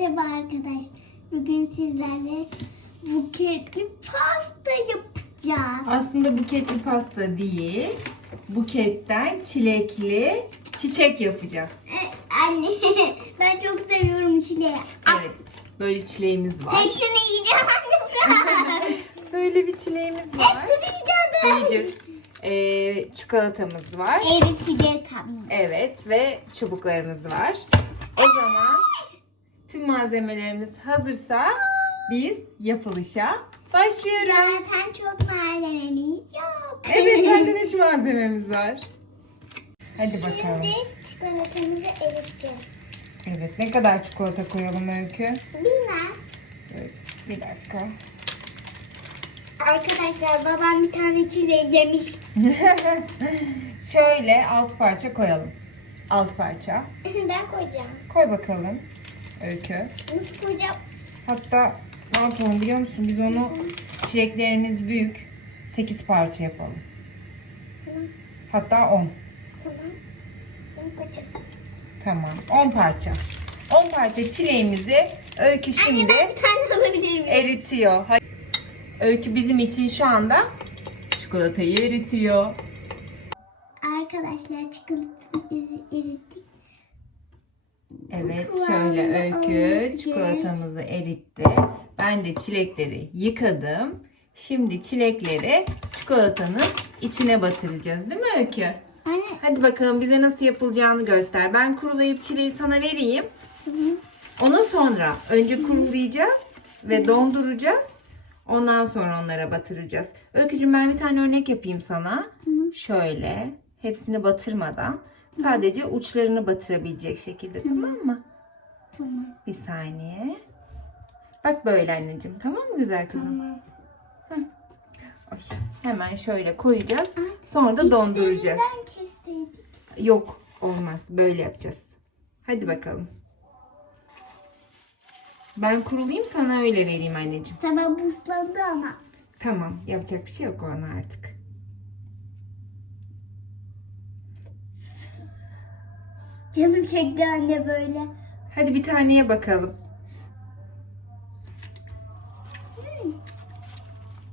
Merhaba arkadaşlar. Bugün sizlerle buketli pasta yapacağız. Aslında buketli pasta değil. Buketten çilekli çiçek yapacağız. Ee, anne ben çok seviyorum çileği. Evet. Böyle çileğimiz var. Hepsini yiyeceğim anne. Böyle bir çileğimiz var. Hepsini yiyeceğim ben. Yiyeceğiz. Ee, çikolatamız var. Eriteceğiz tabii. Evet ve çubuklarımız var. O zaman tüm malzemelerimiz hazırsa biz yapılışa başlıyoruz. Zaten çok malzememiz yok. Evet zaten üç malzememiz var. Hadi bakalım. Şimdi çikolatamızı eriteceğiz. Evet ne kadar çikolata koyalım Öykü? Bilmem. Evet, Bir dakika. Arkadaşlar babam bir tane çileği yemiş. Şöyle alt parça koyalım. Alt parça. ben koyacağım. Koy bakalım Öykü. Nasıl koyacağım? Hatta ne yapalım biliyor musun? Biz onu çileklerimiz büyük. 8 parça yapalım. Tamam. Hatta 10. Tamam. Tamam. 10 parça. 10 parça çileğimizi Öykü şimdi Anne ben bir tane alabilir miyim? eritiyor. Hadi. Öykü bizim için şu anda çikolatayı eritiyor. Arkadaşlar çikolatamızı erittik. Evet şöyle Öykü çikolatamızı eritti. Ben de çilekleri yıkadım. Şimdi çilekleri çikolatanın içine batıracağız değil mi Öykü? Anne Hadi bakalım bize nasıl yapılacağını göster. Ben kurulayıp çileği sana vereyim. tamam. Ondan sonra önce kurulayacağız ve donduracağız. Ondan sonra onlara batıracağız. Öykücüğüm ben bir tane örnek yapayım sana. Şöyle hepsini batırmadan sadece uçlarını batırabilecek şekilde tamam mı? Tamam. Bir saniye. Bak böyle anneciğim. Tamam mı güzel kızım? Tamam. Ay, hemen şöyle koyacağız. Sonra da donduracağız. Yok olmaz. Böyle yapacağız. Hadi bakalım. Ben kurulayım sana öyle vereyim anneciğim. Tamam buzlandı ama. Tamam. Yapacak bir şey yok ona artık. Canım çekti anne böyle. Hadi bir taneye bakalım.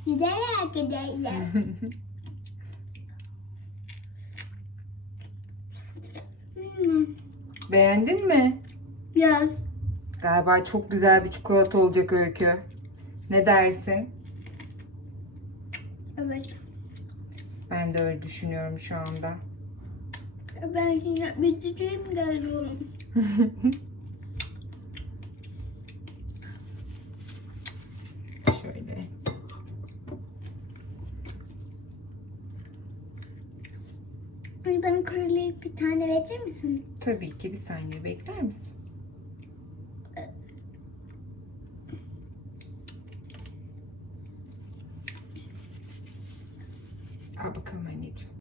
Güzel arkadaşlar. Hmm, Beğendin mi? Biraz. Galiba çok güzel bir çikolata olacak Öykü. Ne dersin? Evet. Ben de öyle düşünüyorum şu anda. Ben şimdi bitireyim geliyorum. Şöyle. Bana kurulayıp bir tane verir misin? Tabii ki bir saniye bekler misin? Al bakalım anneciğim.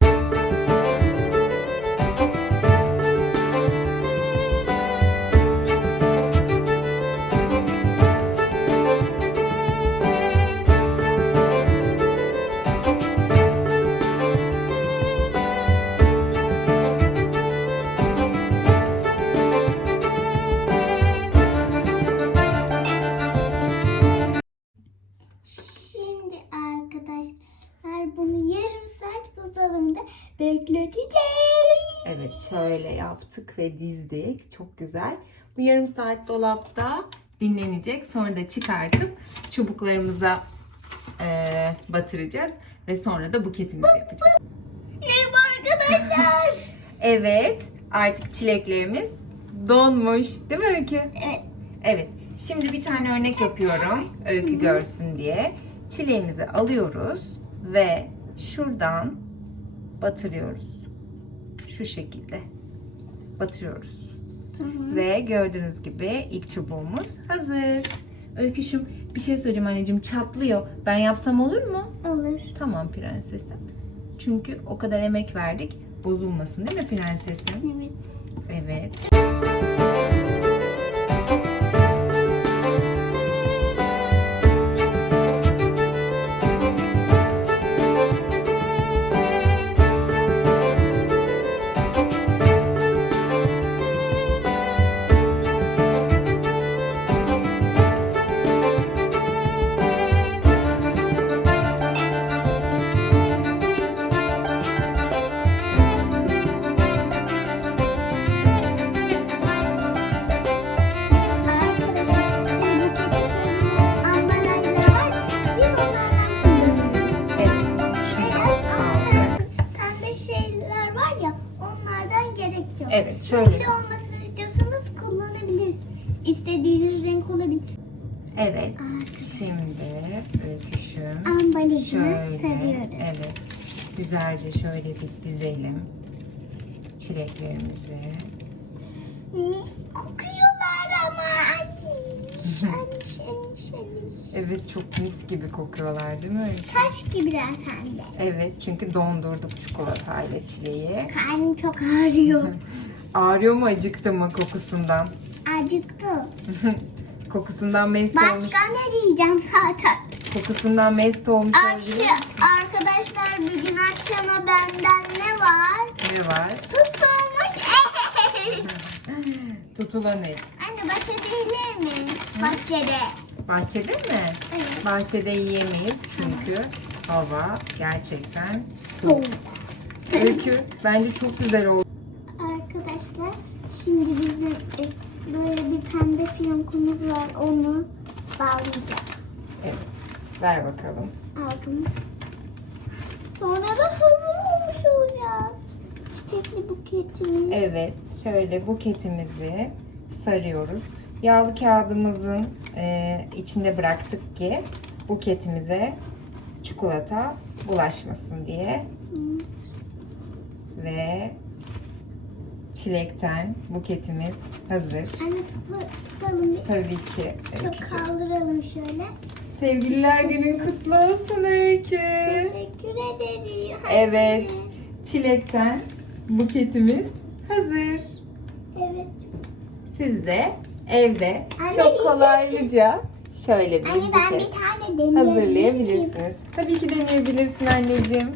Bekleteceğiz. Evet şöyle yaptık ve dizdik. Çok güzel. Bu yarım saat dolapta dinlenecek. Sonra da çıkartıp çubuklarımıza eee, batıracağız. Ve sonra da buketimizi yapacağız. Merhaba arkadaşlar. Evet artık çileklerimiz donmuş. Değil mi Öykü? evet. Evet. Şimdi bir tane örnek yapıyorum. Öykü görsün diye. Çileğimizi alıyoruz ve şuradan batırıyoruz. Şu şekilde batırıyoruz. Tamam. Ve gördüğünüz gibi ilk çubuğumuz hazır. Öyküşüm bir şey söyleyeceğim anneciğim çatlıyor. Ben yapsam olur mu? Olur. Tamam prensesim. Çünkü o kadar emek verdik. Bozulmasın değil mi prensesim? Evet. Evet. Evet şöyle. Renkli olmasını istiyorsanız kullanabilirsiniz. İstediğiniz renk olabilir. Evet. Şimdi öyküşüm. Ambalajını sarıyoruz. Evet. Güzelce şöyle bir dizelim. Çileklerimizi. Mis kokuyorlar ama. Evet çok mis gibi kokuyorlar değil mi? Taş gibiler hem de. Evet çünkü dondurduk çikolatayla çileği. Karnım çok ağrıyor. Ağrıyor mu acıktı mı kokusundan? Acıktı. Kokusundan mest olmuş. Başka ne diyeceğim zaten? Kokusundan mest olmuş olabilir Akşam, arkadaşlar bugün akşama benden ne var? Ne var? Tutulmuş Tutulan et. Anne bahçede mi? Bahçede. Bahçede mi? Evet. Bahçede yiyemeyiz çünkü hava gerçekten Soğuk. Öykü bence çok güzel oldu. Arkadaşlar şimdi bizim e, böyle bir pembe fiyonkumuz var onu bağlayacağız. Evet. Ver bakalım. Aldım. Sonra da hazır olmuş olacağız. Çiçekli buketimiz. Evet. Şöyle buketimizi sarıyoruz. Yağlı kağıdımızın e, içinde bıraktık ki buketimize çikolata bulaşmasın diye. Ve çilekten buketimiz hazır. Anne tutalım bir. Tabii ki Çok Öykücüğüm. kaldıralım şöyle. Sevgililer günün kutlu olsun Öykü. Teşekkür ederim. Evet. Çilekten buketimiz hazır. Evet. Siz de evde Anne, çok kolaylıca şöyle bir Anne ben bir tane deneyebilir miyim? hazırlayabilirsiniz. Tabii ki deneyebilirsin anneciğim.